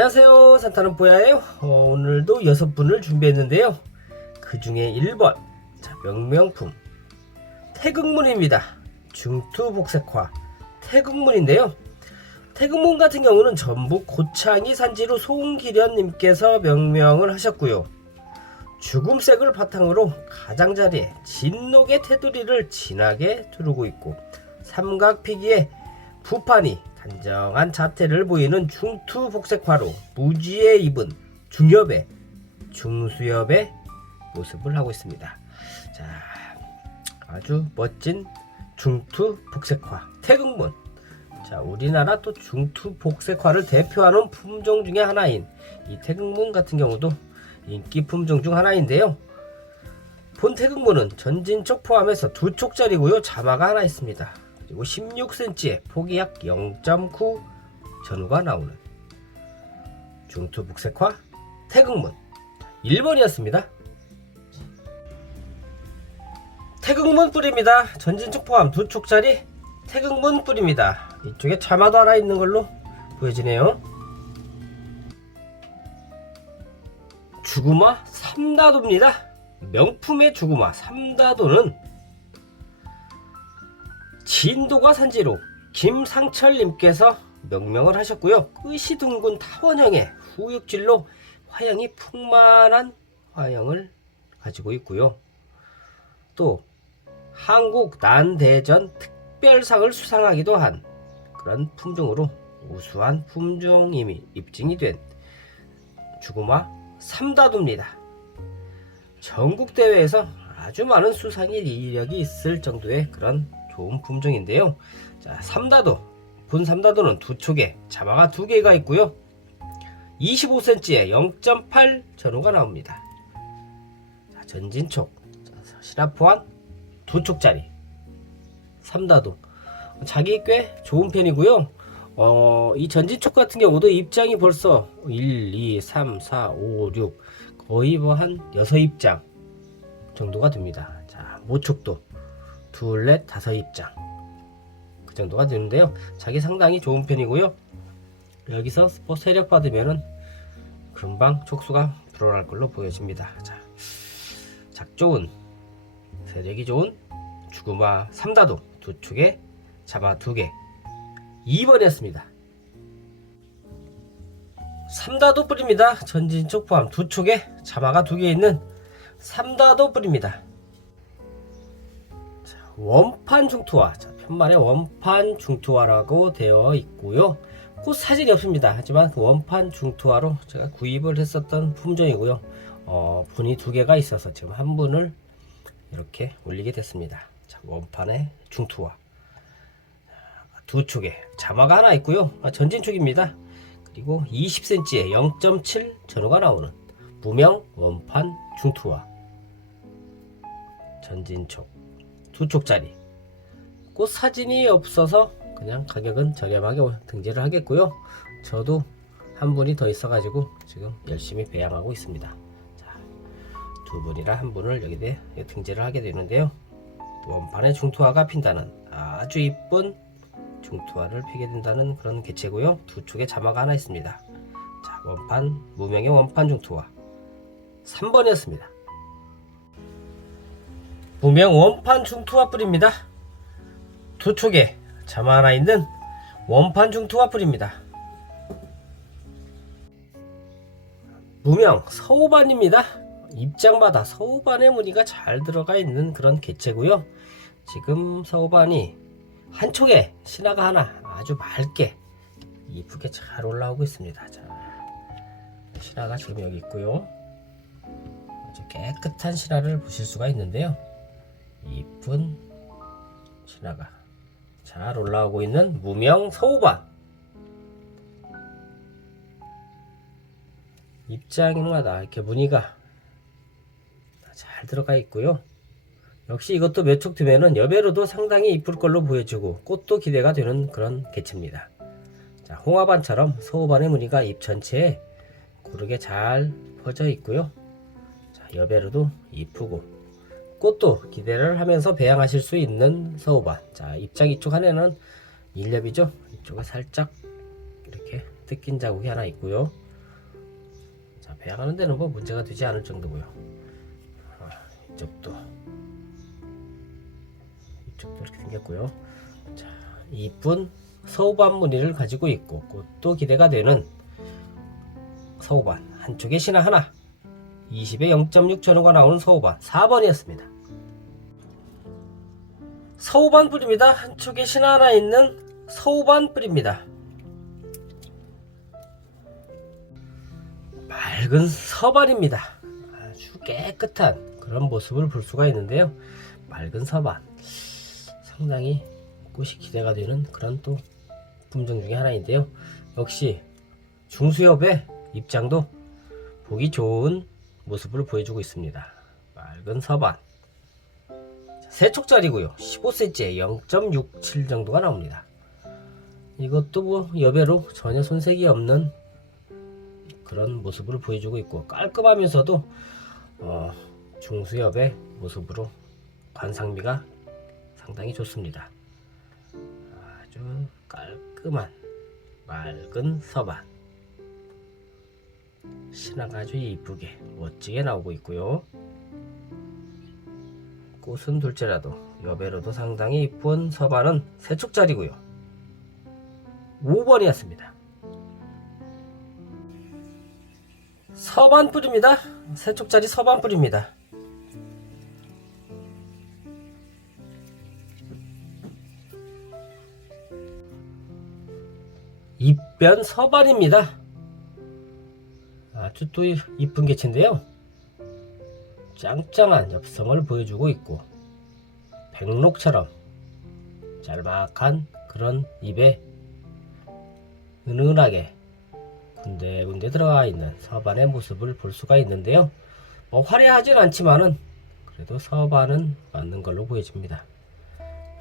안녕하세요. 산타는 뽀야예요. 어, 오늘도 여섯 분을 준비했는데요. 그 중에 1번 자, 명명품 태극문입니다. 중투 복색화 태극문인데요. 태극문 같은 경우는 전북 고창이 산지로 송기련님께서 명명을 하셨고요. 죽음색을 바탕으로 가장자리에 진녹의 테두리를 진하게 두르고 있고 삼각피기에 부판이 단정한 자태를 보이는 중투 복색화로 무지에 입은 중엽의 중수엽의 모습을 하고 있습니다. 자, 아주 멋진 중투 복색화 태극문. 자, 우리나라 또 중투 복색화를 대표하는 품종 중에 하나인 이 태극문 같은 경우도 인기 품종 중 하나인데요. 본 태극문은 전진촉 포함해서 두 촉짜리고요. 자마가 하나 있습니다. 그리고 16cm에 폭이 약 0.9 전후가 나오는 중투 북색화 태극문 1번이었습니다. 태극문 뿌리입니다. 전진촉 포함 두 촉짜리 태극문 뿌리입니다. 이쪽에 자마도 하나 있는 걸로 보여지네요. 주구마 삼다도입니다. 명품의 주구마 삼다도는 진도가 산지로 김상철님께서 명명을 하셨고요. 끝이 둥근 타원형의 후육질로 화형이 풍만한 화형을 가지고 있고요. 또 한국 난대전 특별상을 수상하기도 한 그런 품종으로 우수한 품종임이 입증이 된 주구마 삼다도입니다. 전국 대회에서 아주 많은 수상의 이력이 있을 정도의 그런 좋은 품종인데요. 자, 삼다도. 본 삼다도는 두 촉에 자마가 두 개가 있고요. 25cm에 0.8 전후가 나옵니다. 자, 전진촉. 자, 시라 포함 두 촉짜리. 삼다도. 자기 꽤 좋은 편이고요. 어, 이 전진촉 같은 경우도 입장이 벌써 1, 2, 3, 4, 5, 6 거의 뭐 한 6입장 정도가 됩니다. 자, 모촉도 둘, 넷, 다섯 입장 그 정도가 되는데요. 자기 상당히 좋은 편이고요. 여기서 뭐 세력 받으면은 금방 촉수가 불어날 걸로 보여집니다. 자, 작 좋은 세력이 좋은 주구마 삼다도 두 축에 자마 두 개. 2번이었습니다. 삼다도 뿌립니다. 전진 촉 포함 두 촉에 자마가 두 개 있는 삼다도 뿌립니다. 원판 중투화. 자, 편말에 원판 중투화라고 되어 있고요. 꽃 사진이 없습니다. 하지만 그 원판 중투화로 제가 구입을 했었던 품종이고요. 어, 분이 두 개가 있어서 지금 한 분을 이렇게 올리게 됐습니다. 자, 원판의 중투화. 두 축에 자마가 하나 있고요. 아, 전진축입니다. 그리고 20cm에 0.7 전후가 나오는 무명 원판 중투화. 전진촉 두 촉짜리. 꽃 사진이 없어서 그냥 가격은 저렴하게 등재를 하겠고요. 저도 한 분이 더 있어 가지고 지금 열심히 배양하고 있습니다. 자, 두 분이라 한 분을 여기에 등재를 하게 되는데요. 원판에 중투화가 핀다는 아주 이쁜 중투화를 피게 된다는 그런 개체고요. 두 축에 자마가 하나 있습니다. 자 원판 무명의 원판 중투화. 3번이었습니다 무명 원판 중투화 뿌립니다. 두 촉에 자마 하나 있는 원판 중투화 뿌립니다. 무명 서우반입니다. 입장마다 서우반의 무늬가 잘 들어가 있는 그런 개체고요. 지금 서우반이 한 촉에 신화가 하나 아주 맑게 이쁘게 잘 올라오고 있습니다. 자, 신화가 지금 여기 있고요. 아주 깨끗한 신화를 보실 수가 있는데요. 이쁜 신화가 잘 올라오고 있는 무명 서우반. 입장마다 이렇게 무늬가 잘 들어가 있고요. 역시 이것도 몇촉 되면은 여배로도 상당히 이쁠 걸로 보여지고 꽃도 기대가 되는 그런 개체입니다. 자 홍화반처럼 서우반의 무늬가 잎 전체에 고르게 잘 퍼져 있고요. 자 여배로도 이쁘고 꽃도 기대를 하면서 배양하실 수 있는 서우반. 자, 입장 이쪽 안에는 일렵이죠. 이쪽에 살짝 이렇게 뜯긴 자국이 하나 있고요. 배양하는 데는 뭐 문제가 되지 않을 정도고요. 아, 이쪽도 이쪽도 이렇게 생겼고요. 자, 이쁜 서우반 무늬를 가지고 있고 꽃도 기대가 되는 서우반 한쪽에 신화 하나 20에 0.6 전후가 나오는 서우반 4번이었습니다. 서우반 뿌리입니다. 한쪽에 신화 하나 있는 서우반 뿌리입니다. 맑은 서반입니다. 아주 깨끗한 그런 모습을 볼 수가 있는데요. 맑은 서반. 상당히 꽃이 기대가 되는 그런 또 품종 중에 하나인데요. 역시 중수엽의 입장도 보기 좋은 모습을 보여주고 있습니다. 맑은 서반. 세 촉짜리고요. 15cm에 0.67 정도가 나옵니다. 이것도 뭐 여배로 전혀 손색이 없는 그런 모습을 보여주고 있고 깔끔하면서도 어, 중수엽의 모습으로 관상미가 상당히 좋습니다. 아주 깔끔한 맑은 서반 신화가 아주 이쁘게 멋지게 나오고 있고요. 꽃은 둘째라도 여배로도 상당히 이쁜 서반은 세 촉짜리고요. 5번이었습니다. 서반 뿌리입니다. 세 촉짜리 서반 뿌리입니다. 입변 서반입니다. 아주 또 이쁜 개체인데요. 짱짱한 엽성을 보여주고 있고 백록처럼 짤막한 그런 입에 은은하게 군데군데 들어가 있는 서반의 모습을 볼 수가 있는데요. 뭐 화려하진 않지만은 그래도 서반은 맞는 걸로 보여집니다.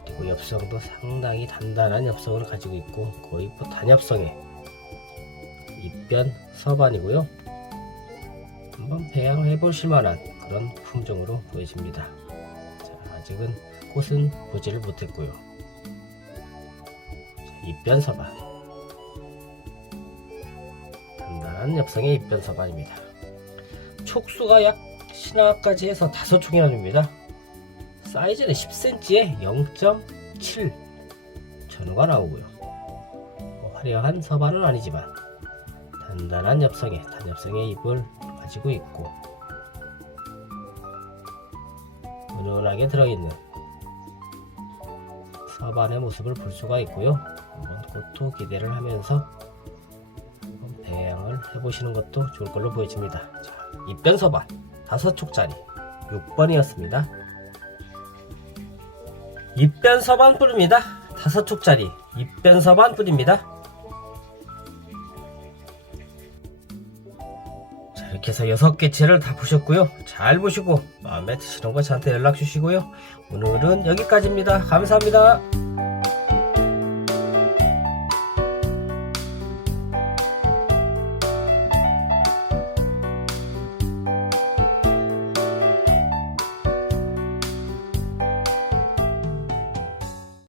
그리고 엽성도 상당히 단단한 엽성을 가지고 있고 거의 뭐 단엽성의 입변 서반이고요. 한번 배양해 보실 만한 그런 품종으로 보여집니다. 자, 아직은 꽃은 보지를 못했고요. 자, 입변 서반. 단단한 엽성의 입변 서반입니다. 촉수가 약 신화까지 해서 다섯 촉이나 됩니다. 사이즈는 10cm에 0.7 전후가 나오고요. 뭐 화려한 서반은 아니지만 단단한 엽성의 단엽성의 잎을 가지고 있고 은은하게 들어있는 서반의 모습을 볼 수가 있고요. 꽃도 기대를 하면서 배양을 해보시는 것도 좋을 걸로 보여집니다. 자, 입변 서반 다섯 촉짜리 6번이었습니다. 입변 서반 뿌립니다. 다섯 촉짜리 입변 서반 뿌립니다. 이렇게 해서 여섯 개체를 다 보셨고요. 잘 보시고 마음에 드시는 거 저한테 연락 주시고요. 오늘은 여기까지입니다. 감사합니다.